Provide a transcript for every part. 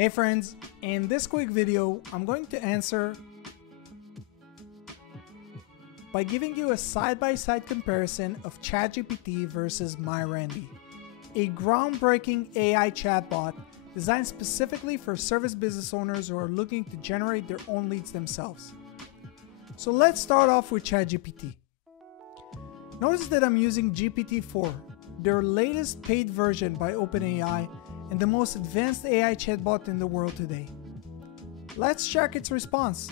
Hey friends, in this quick video, I'm going to answer by giving you a side-by-side comparison of ChatGPT versus MyRandy, a groundbreaking AI chatbot designed specifically for service business owners who are looking to generate their own leads themselves. So let's start off with ChatGPT. Notice that I'm using GPT-4, their latest paid version by OpenAI and the most advanced AI chatbot in the world today. Let's check its response.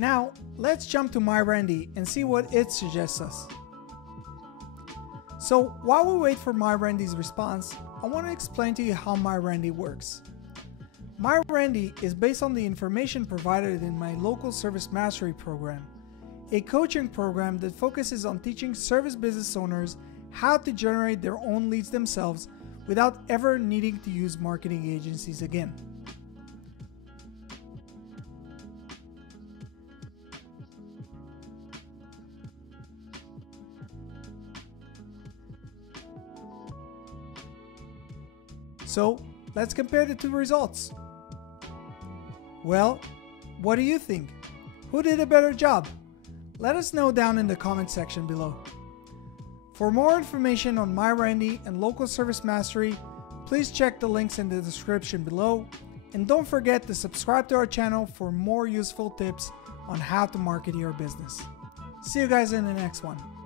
Now, let's jump to MyRandy and see what it suggests us. So, while we wait for MyRandy's response, I want to explain to you how MyRandy works. MyRandy is based on the information provided in my local service mastery program, a coaching program that focuses on teaching service business owners how to generate their own leads themselves without ever needing to use marketing agencies again. So, let's compare the two results. Well, what do you think? Who did a better job? Let us know down in the comment section below. For more information on MyRandy and local service mastery, please check the links in the description below. And don't forget to subscribe to our channel for more useful tips on how to market your business. See you guys in the next one.